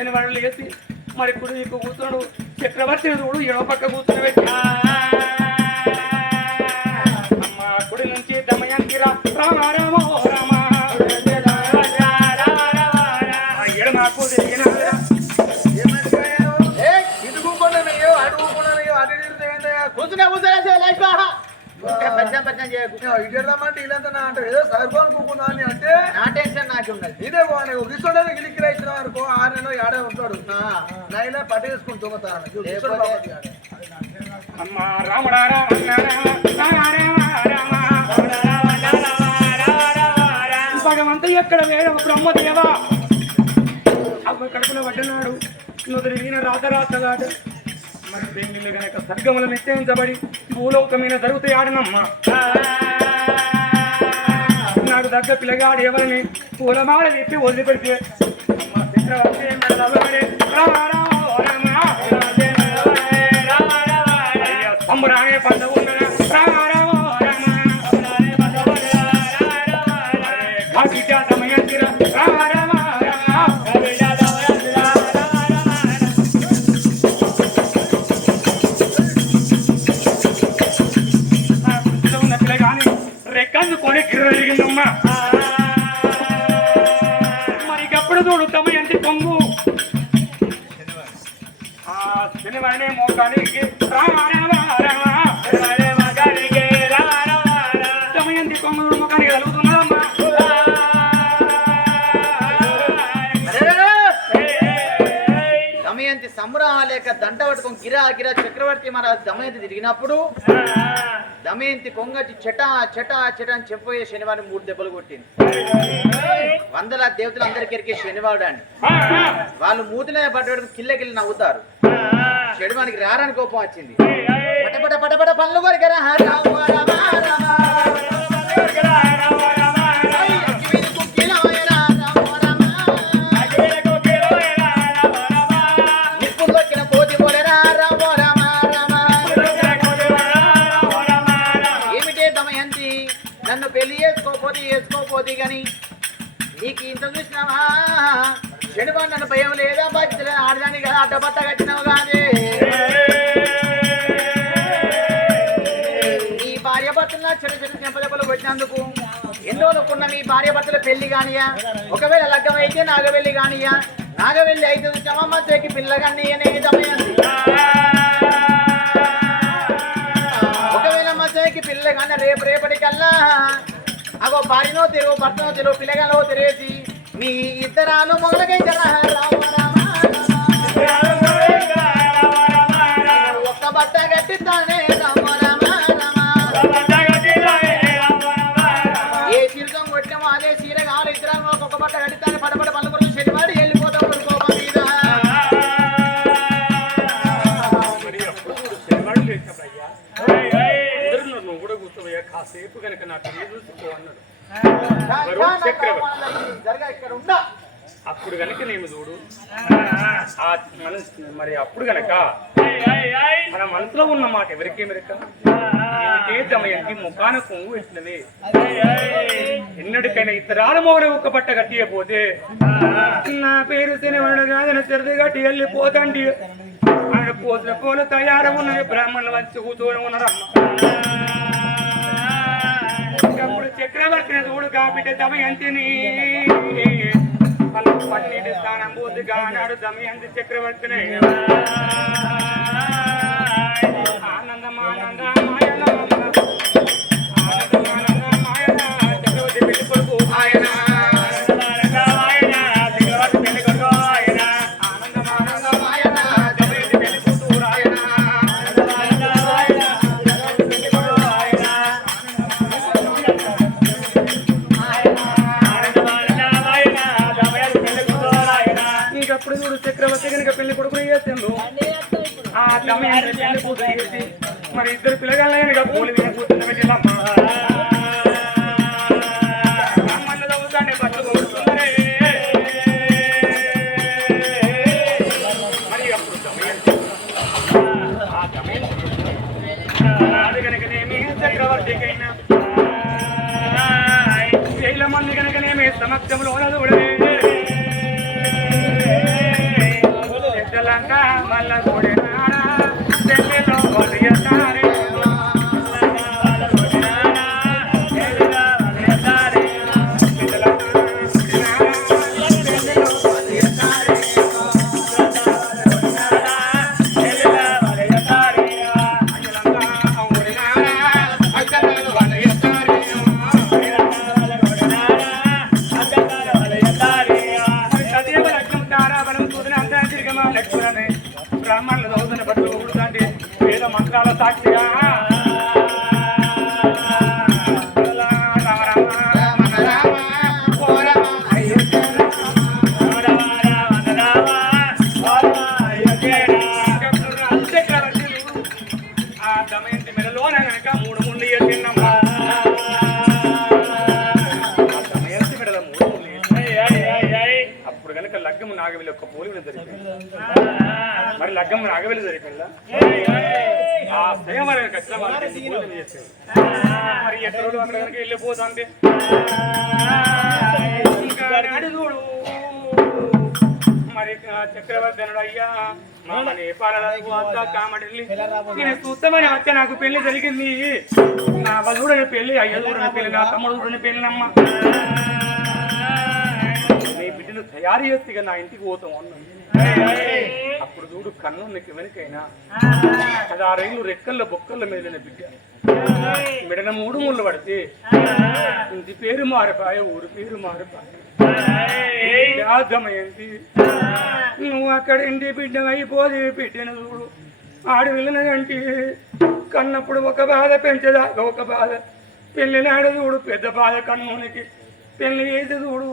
శనివారం లేసి మరి ఇప్పుడు నీకు కూర్చున్నాడు చక్రవర్తి చూడు ఎడవ పక్క కూర్చుని పెట్టి అమ్మ కుడి నుంచి దమయంతి రామ రామ రామ ఎడమాకు కూర్చునే ఇదేమంటే ఇలాంతా అంటే ఏదో సరిపోను కూకున్నా అని అంటే నా టెన్షన్ నాకు ఉన్నది ఇదే బాగున్నాయి గిస్తుండే గిలికిరా ఇచ్చిన వరకు 6 నెలలు ఏడే ఉంటాడు నైలా పట్టేసుకుని దొంగతాను అమ్మ రాముడా భగవంత ఎక్కడ వేరే బ్రహ్మదేవా అమ్మ కడుపులో పడ్డనాడు నుదురు వీణ రాతరాతగాడు మరి పెంగిళ్ళు గనక సర్గములు నిశ్చయించబడి భూలోకమైన జరుగుతాయి ఆడనమ్మా నాకు దగ్గర పిల్లగాడు ఎవరిని పూలమాల చెప్పి వదిలిపెడితే అమ్మ చక్రవర్తి సంబరానే పండుగ కొని గిరిగిందమ్మా మరి అప్పుడు చూడు దమయంతి పొంగు శనివారనే మోకానికి దమయంతి పొంగు ముఖానికి కలుగుతున్నదమ్మా దమయంతి సంబరాలు లేక దంట పట్టుకొని గిరా గిరా చక్రవర్తి మన దమయంతి తిరిగినప్పుడు దమయంతి కొంగటి చెటా చెటా చెటా అని చెప్పబోయే శనివారం 3 దెబ్బలు కొట్టింది. వందల దేవతలు అందరికి ఎరికే శనివాడు అని వాళ్ళు మూతినే పట్టబెట్టుకుని కిల్లెకిల్లి నవ్వుతారు. శనివానికి రారని కోపం వచ్చింది. పటపట పటపట పనులు కొరికరా చేసుకోపోతే గాని నీకు ఇంత చూసినావా శనివారం నన్ను భయం లేదా బాధ్యత ఆడదాన్ని కదా అడ్డబట్ట కట్టినావు కానీ నీ భార్య భర్తలు చిన్న చిన్న చెంపదెబ్బలు కొట్టినందుకు ఎన్నో అనుకున్న మీ భార్య భర్తల పెళ్లి కానియా ఒకవేళ లగ్గం అయితే నాగవెల్లి కానియా నాగవెల్లి అయితే చూసామమ్మ చేకి పిల్లగాన్ని అనేది దమయంతి ఒకవేళ మధ్యకి పిల్ల కానీ రేపటికల్లా అగో భార్యనో తెరువు భర్తనో తెరువు పిల్లగాలో తెరేసి మీ ఇద్దరాలు మొగలకైతే ఒక్క బట్ట కట్టిస్తానే ఏ చీరకం కొట్టినామో అదే చీర కావాలి ఇద్దరాలు ఒక్కొక్క బట్ట కట్టిస్తానే పడబడ పలుకురు శనివాడు వెళ్ళిపోతాం కోపం మీద కాసేపు కనుక నాకు అప్పుడు కనుక నేను చూడు మరి అప్పుడు కనుక మన మనసులో ఉన్న మాట ఎవరికేమెరక దమయంతి ముఖాన కొంగు పెట్టినది ఎన్నటికైనా ఇతరాల మోన ఒక్క పట్ట కట్టియపోతే నా పేరు శనివాడు కాదని తెరది కట్టి వెళ్ళిపోతండి ఆయన పోసిన పోలు తయారు ఉన్నాయి బ్రాహ్మణులు వచ్చి కూర్చొని ఉన్నారమ్మ అప్పుడు చక్రవర్తిని చూడు కాబట్టి దమయంతిని పన్నీటి స్థానం బోధగా అన్నాడు దమయంతి చక్రవర్తిని ఆనందమానంద మాయన చక్రవర్తి పెళ్లి కొడుకు ఆయన చక్రవర్తి కనుక పెళ్లి కొడుకుని చేస్తాను ఆ దమయంతి పెళ్లి కూతురు చేసి మరి ఇద్దరు పిల్లగాళ్ళ కనుక పోలి కూతురు పెట్టిల్లమ్మా చదువుతాండి బస్సు కొడుతున్నారే మరి అప్పుడు దమయంతి ఆ దమయంతి అది కనుకనేమి చక్రవర్తికైనా వేల మంది కనుకనేమి సమక్షంలో చూడలే మల్ల కొడినాడా పెళ్లిలో వదిలేసారే బ్రాహ్మణులు చదువుతున్న బట్టలు ఊడుతాంటే వేద మంత్రాల సాక్షిగా ఆ దమయంతి మెడలోన కనుక 3 ముళ్ళు వేసిందమ్మా దమయంతి మెడలో 3 ముళ్ళు అప్పుడు కనుక లగ్గము నాగవెల్లి ఒక్క పోలిన జరిగింది మరి లగ్గం నాగవెల్లి జరిగిందా ఆ స్వయంవరం ఖచ్చితంగా వాళ్ళకి భోజనం చేసేది మరి ఎక్కడో అక్కడ కనుక వెళ్ళిపోతుంది ఇంకా నాడు చూడు మరి చక్రవర్తి అనుడు అయ్యా మా నేపాలకు అంతా కామడల్లి నేను చూస్తామని వచ్చా నాకు పెళ్లి జరిగింది నా వధుడని పెళ్లి అయ్య చూడని పెళ్లి నా తమ్ముడు చూడని పెళ్ళినమ్మ నీ బిడ్డను తయారు చేస్తే నా ఇంటికి పోతాం అన్నాను అప్పుడు చూడు కన్ను నీకు వెనుకైనా 16 ఏళ్ళు రెక్కల్లో బొక్కల్లో మెదిలిన బిడ్డ మెడన 3 ముళ్ళు పడితే ఇంటి పేరు మారిపాయ ఊరి పేరు మారిపాయ దమయంతి నువ్వు అక్కడ ఇంటి బిడ్డ అయిపోది బిడ్డను చూడు ఆడు వెళ్ళినదంటే కన్నప్పుడు ఒక బాధ పెంచేదాకా ఒక బాధ పెళ్ళినాడు చూడు పెద్ద బాధ కన్నునికి పెళ్లి చేసి చూడు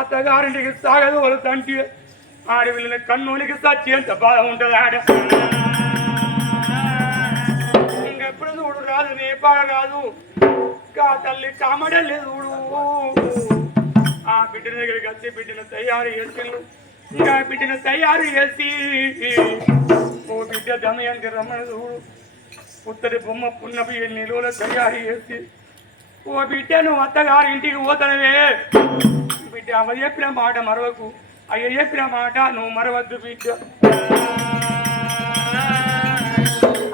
అత్తగారింటికి సాగదు వాళ్ళు తంటి ఆడి వెళ్ళిన కన్నునికి సచ్చి ఎంత బాధ ఉంటుంది ఆడ ఇంకెప్పుడు చూడు రాదు నేపాడ రాదు కా తల్లి కామడల్లి చూడు ఆ బిడ్డల దగ్గరికి వచ్చి బిడ్డను తయారు చేసిండు ఇంకా బిడ్డను తయారు చేసి ఓ బిడ్డ దమయంతి రమ్మని చూడు పుత్తడి బొమ్మ పున్నపి నిలువలో తయారు చేసి ఓ బిడ్డ నువ్వు అత్తగారి ఇంటికి పోతానవే బిడ్డ అవ చెప్పిన మాట మరవకు అయ్య చెప్పిన మాట నువ్వు మరవద్దు బిడ్డ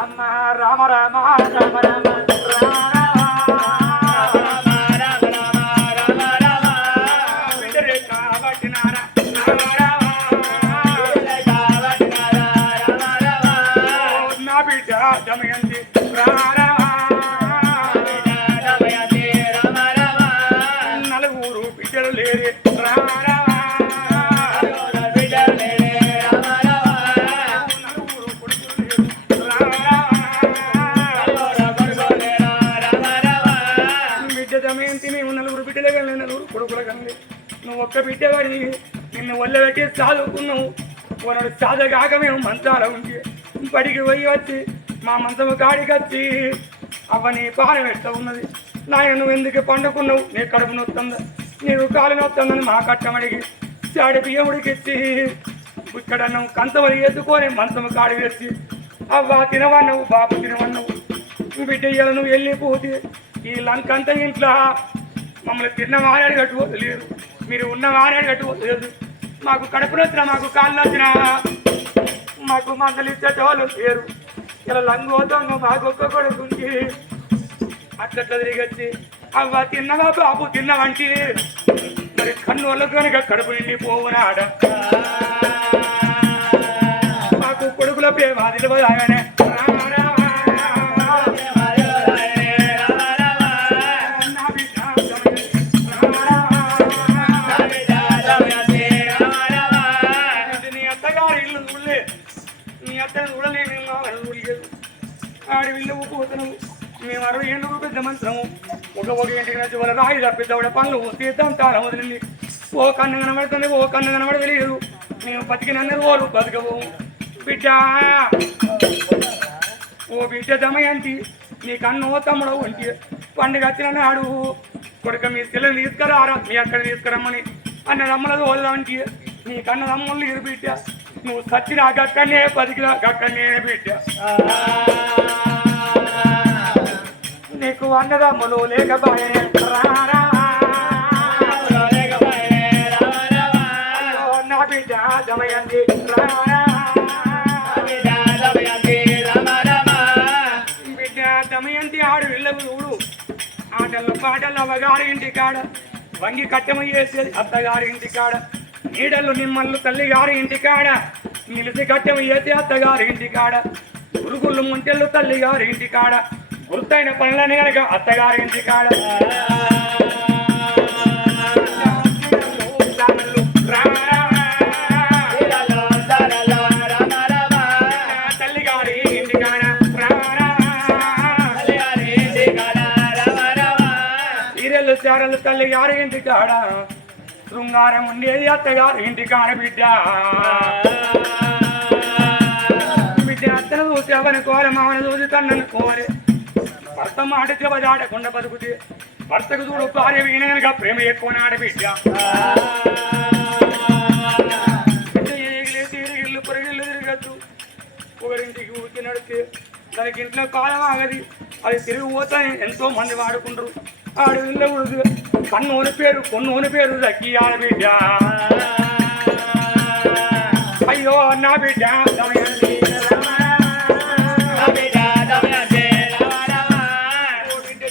అమ్మ రామ రామ రామ రామ బిడ్డరే కాబట్టి నారా నా బిడ్డ దమయంతి రారా నలుగురు బిడ్డలు లేరే రారా నువ్వు ఒక్క బిడ్డవాడి నిన్ను ఒళ్ళబెట్టి చదువుకున్నావు ఒకనాడు చదగాక మేము మంచాల ఉంచి బడికి పోయి వచ్చి మా మంచము కాడికి వచ్చి అవన్నీ పాన పెడతా ఉన్నది నాయన నువ్వు ఎందుకు పండుకున్నావు నీ కడుపు నొత్తుందా నీకు కాలు నొత్తుందని మా కట్టమడిగి చాడి బియ్యముడికి ఇచ్చి ఇక్కడ నువ్వు కంచమని వేసుకొని మంచము కాడి వేసి అవ్వ తినవన్నావు బాబు తినవన్నావు బిడ్డ ఇయ్యాల నువ్వు వెళ్ళిపోతే ఈ లంకంతా ఇంట్లో మమ్మల్ని తిన్న వారాడు కట్టుకోదు లేదు మీరు ఉన్న వారాడు కట్టుకోదు లేదు మాకు కడుపులు వచ్చినా మాకు కాళ్ళు వచ్చినా మాకు మందలు ఇచ్చేటోళ్ళు లేరు ఇలా లంగోతంగా మాకు ఒక్క కొడుకుంది అట్లా తిరిగి వచ్చి అవ్వ తిన్నవా బాబు తిన్నవంటి మరి కన్నుల కనుక కడుపు నిండి పోవునాడ మాకు కొడుకుల ప్రేమ తెలియదాగానే ఆడి వీళ్ళు పోతున్నావు మేము 60 ఏళ్ళు పెద్ద మంత్రము ఒక ఇంటికి నచ్చి వాళ్ళ రాయి తప్పిద్దావిడ పనులు తీద్దాం తాళం వదిలింది ఓ కన్ను కనబడుతుంది ఓ కన్ను కనబడలేదు మేము బతికినన్నారు వాళ్ళు బతకవు బిడ్డ ఓ బిడ్డ దమయంతి నీ కన్ను తమ్ముడు వంటి పండుగ వచ్చిన నాడు కొడుక మీ పిల్లలు తీసుకురారా మీ అక్కడ తీసుకురమ్మని అన్నదమ్మలది వదలంటి నీ కన్నదమ్ముళ్ళు ఇరు బిడ్డ నువ్వు సచ్చినా గక్కనే బతికినా గక్కనే బిడ్డ నీకు అన్నదమ్ములు లేకపోయే నా బిడ్డ దమయంతి బిడ్డ దమయంతి ఆడు ఇళ్ళకు చూడు ఆటల్లో పాటల్లో అవ్వగారి ఇంటి కాడ వంగి కట్టెమ చేసేది అత్తగారి ఇంటి కాడ నీడలు నిమ్మల్లు తల్లి గారి ఇంటి కాడ నిలిసి కట్టెమ చేసి అత్తగారి ఇంటి కాడ గురుగుళ్ళు ముంచెళ్ళు తల్లి గారి ఇంటి కాడ గుర్తైన పనులని కనుక అత్తగారి ఇంటి కాడ తల్లిగారి ఇంటి కాడ ఈరెళ్ళు చారలు తల్లి గారి ఇంటి కాడ శృంగారం ఉండేది అత్తగారి ఇంటి కాడ బిడ్డ బిడ్డ అత్తను చూసి అవని కోర మామను చూసి తన్నను కోరే భర్త మాట చెబదాడకుండా బతుకుతే భర్తకు చూడు భార్య వీణగా ప్రేమ ఎక్కువ నాడ బిడ్డ తిరిగిళ్ళు పొరగిళ్ళు తిరగచ్చు ఒకరింటికి ఊరికి నడితే దానికి ఇంట్లో కాలం ఆగది అది తిరిగి పోతాయి ఎంతో మంది వాడుకుంటారు ఆడు ఇళ్ళ ఉడుకు కన్నోని పేరు కొన్నోని పేరు దక్కి ఆడబిడ్డ అయ్యో నా బిడ్డ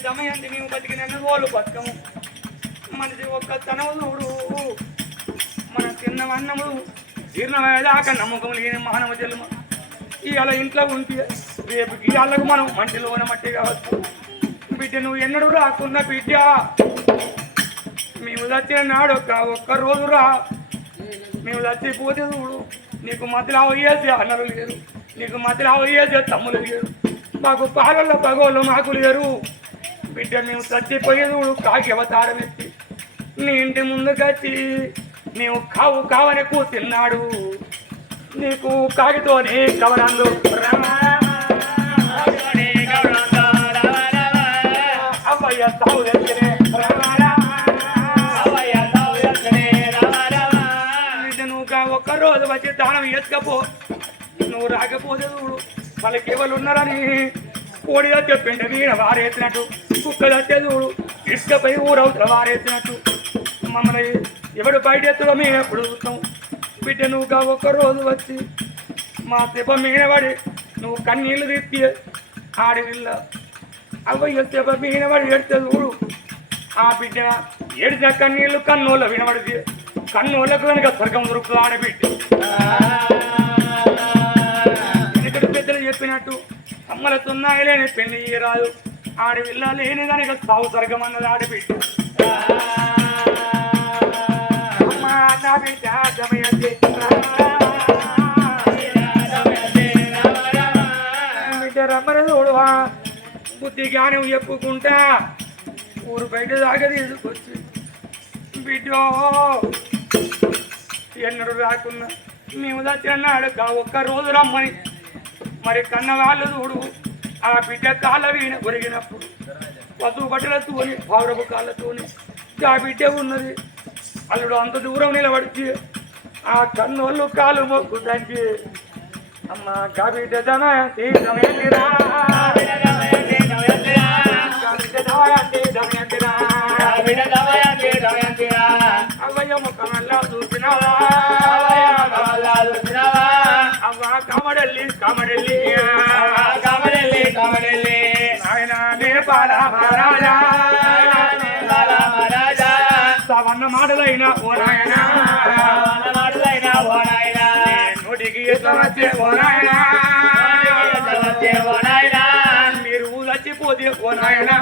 దమయంతి మేము బతికిన రోజులు బతకము మనది ఒక్క తనవు చూడు మన తిన్నవన్నము జీర్ణమయ్యేదాకా నమ్మకం లేని మానవ జన్మ ఇవాళ ఇంట్లో ఉంటే రేపు ఇవాళకు మనం మంటిలోన మట్టి కావచ్చు బిడ్డ నువ్వు ఎన్నడూ రాకున్న బిడ్డ మేము చచ్చిన నాడు ఒక్క రోజు రా మేము చచ్చిపోతే చూడు నీకు మధ్యలో అయ్యేసి అన్నలు లేరు నీకు మధ్యలో అయ్యేసి తమ్ములు లేరు మాకు పాలల్లో పగోళ్ళు మాకు లేరు బిడ్డ మేము చచ్చిపోయే చూడు కాకి అవతారం ఎత్తి నీ ఇంటి ముందుకొచ్చి నీవు కావు కావని కూర్చున్నాడు నీకు కాకితోనే కవరాలు అవ్వయ్య సాగు తెచ్చనే నువ్వు ఒక్క రోజు వచ్చి దానం ఎత్తుకపో నువ్వు రాకపోతే చూడు వాళ్ళకి ఎవరు ఉన్నారని కోడిగా చెప్పిండు వీణ వారేసినట్టు కుక్క వచ్చే చూడు ఇసుకపై ఊరవుతా వారేసినట్టు మమ్మల్ని ఎవడు బయట ఎత్తులో మేము ఎప్పుడు చూస్తాం బిడ్డ నువ్వు ఒక్క రోజు వచ్చి మా దెబ్బ మీనబడి నువ్వు కన్నీళ్ళు తిప్పి ఆడవిల్ల అవ్వయ్య దెబ్బ మీనబడి ఏడితే చూడు ఆ బిడ్డ ఏడిచిన కన్నీళ్ళు కన్నోళ్ళ వినబడితే కన్నోళ్ళకు కనుక స్వర్గం దొరుకుతుంది ఆడబిడ్డ వెనకటి పెద్దలు చెప్పినట్టు అమ్మల సున్నాయి లేని పెళ్లి రాదు ఆడవిల్ల లేని కనుక సాగు స్వర్గం అన్నది ఆడబిడ్డ బిడ్డ రమ్మని చూడువా బుద్ధి జ్ఞానం చెప్పుకుంటా ఊరు బయట దాకా తీసుకొచ్చి బిడ్డో ఎన్నడు రాకున్నా మేము చచ్చినాడు ఒక్క రోజు రమ్మని మరి కన్న వాళ్ళు చూడు ఆ బిడ్డ కాళ్ళ వీణ ఒరిగినప్పుడు పశువు బట్టలతోని పౌరపు కాళ్ళతోని ఆ బిడ్డ ఉన్నది అల్లుడు అంత దూరం నిలబడిచి ఆ కన్నోళ్ళు కాలు మొక్కుదండి అమ్మ గా బిడ్డ దమయంతి దమయంతిరా అవ్వయ్య ముఖమల్లా చూసినావా అవ్వ కామడల్లి కామడల్లి కామడల్లి కామడల్లి ఆయన నేపాల మహారాజా సవన్న మాటలైనా ఓ నాయనా నోటికి ఎట్లా వచ్చే ఓ నాయనా మీరు చచ్చిపోతే ఓ నాయనా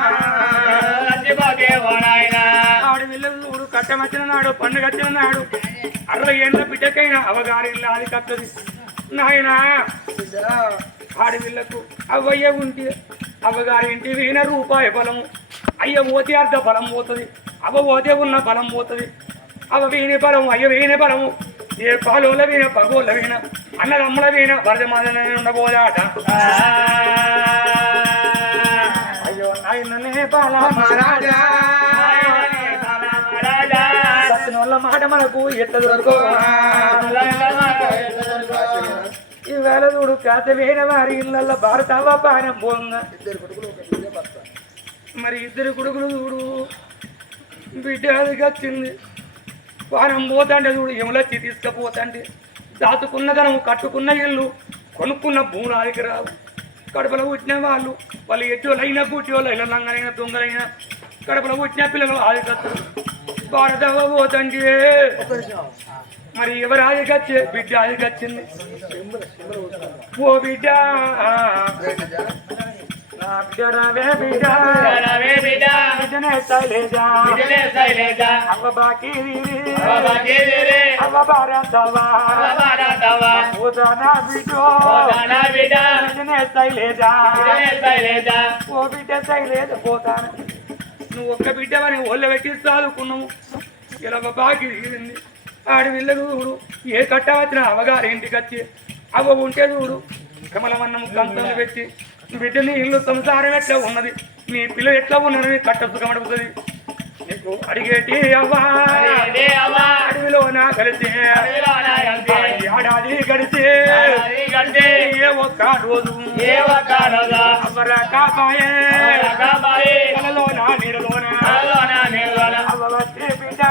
ఆవిడ వీళ్ళు కట్టమచ్చిన నాడు పండుగ వచ్చిన నాడు 60 ఏళ్ళ బిడ్డకైనా అవగారిల్లా అది కత్తది నాయనా ఆడవిళ్ళకు అవ్వయ్య ఉంటే అవ్వగారి ఇంటి వీణ రూపాయి బలము అయ్య పోతే అర్ధ బలం పోతుంది అవ్వ పోతే ఉన్న బలం పోతుంది అవ్వ వీణి బలము అయ్య వీణి బలము ఏ పాలోల వీణ పగోళ్ళ వీణ అన్నదమ్ముల వీణ వరద మాదనే ఉండబోదాట అయ్యో నాయననే బాల మహారాజా సత్యనోళ్ళ మాట మనకు ఎట్ల దొరుకో ఈవేళ చూడు కాత వేయన వారి ఇళ్ళల్లో భారతావా పానం పోంగ మరి ఇద్దరు కొడుకులు చూడు బిడ్డ అది వచ్చింది పానం పోతాంటే చూడు ఎములొచ్చి తీసుకుపోతాంటే దాచుకున్న ధనము కట్టుకున్న ఇల్లు కొనుక్కున్న భూనాదికి రావు కడుపులో పుట్టిన వాళ్ళు ఎట్టోళ్ళైనా గుట్టోళ్ళైనా లంగలైనా దొంగలైనా కడుపులో పుట్టిన పిల్లలు ఆదికత్తరు భారతవ పోతండి మరి ఎవరు ఆదికచ్చే బిడ్డ ఆదికచ్చింది ఓ బిడ్డ నా బిడ్డ రావే బిడ్డ బిడ్డనే శైలేజా అవ్వ బాకీ అవ్వ భారతవా నా బిడ్డ బిడ్డనే శైలేజా ఓ బిడ్డ శైలేజ పోతాను నువ్వు ఒక్క బిడ్డవని ఒళ్ళ పెట్టి చదువుకున్నావు ఇలా బాకీ తీరింది ఆడి వీళ్ళ చూడు ఏ కట్ట వచ్చినా అవగారు ఇంటికి వచ్చి అవ్వ ఉంటే చూడు కమలమన్నం కంచంలో పెట్టి బిడ్డని ఇల్లు సంసారం ఎట్లా ఉన్నది నీ పిల్లలు ఎట్లా ఉన్నది కట్ట సుఖమడుగుతుంది నీకు అడిగేటి అవ్వా అడవిలో నా కలిసి ఏడాది గడిచి ఏ ఒక్క రోజు అవ్వరా కాపాయే కలలో నా నీడలోన అవ్వ వచ్చే బిడ్డ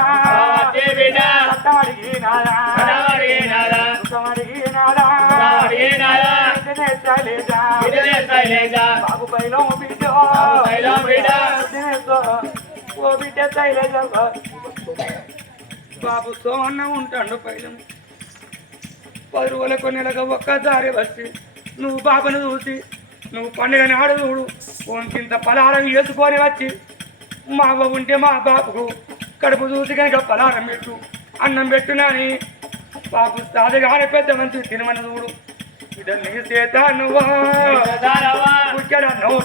అడిగినాడా బాబు పైలో బిడ్డ ఓ బిడ్డ శైలజ బాబు సోమన్న ఉంటాడు పైలం 10 రోజులకు నెలకు ఒక్కసారి వచ్చి నువ్వు బాబును చూసి నువ్వు పండుగ నాడు చూడు ఇంత పలారం వేసుకొని వచ్చి మా అవ్వ ఉంటే మా బాబుకు కడుపు చూసి కనుక పలారం పెట్టు అన్నం పెట్టునని బాబు సాధగానే పెద్ద మంచి తినమని చూడు ఇదన్నీ చేత నువ్వు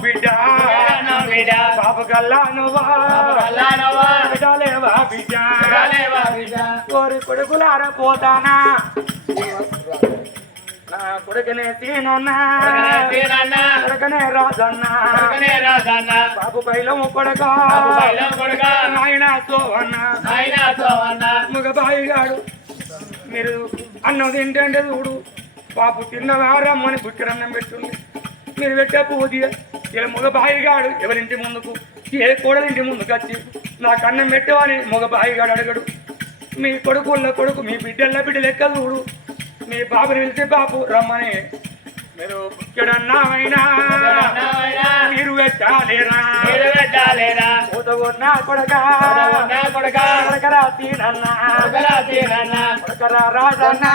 బిడ్డ బాబు గల్లా నువ్వా బిడ్డలేవా బిడ్డ కోరి కొడుకులారా పోతానా నా కొడుకునే తీనున్నా కొడుకనే రాజన్నా బాబు పైలం కొడక నాయన సోవన్నా మగ బాయి గాడు మీరు అన్నం తింటే చూడు బాబు తిన్నవారమ్మని బుక్కిరన్నం పెట్టుంది మీరు పెట్టే పూజ ఇలా మగ బాయిగాడు ఎవరింటి ముందుకు ఏ కోడలింటి ముందుకు వచ్చి నాకు అన్నం పెట్టవని మగ బాయిగాడు అడగడు మీ కొడుకున్న కొడుకు మీ బిడ్డల బిడ్డ లెక్క చూడు మీ బాబుని పిలిచి బాబు రమ్మని మీరు బుక్కెడన్నామైనా మీరు పెట్టాలేరా కొడక రాజన్నా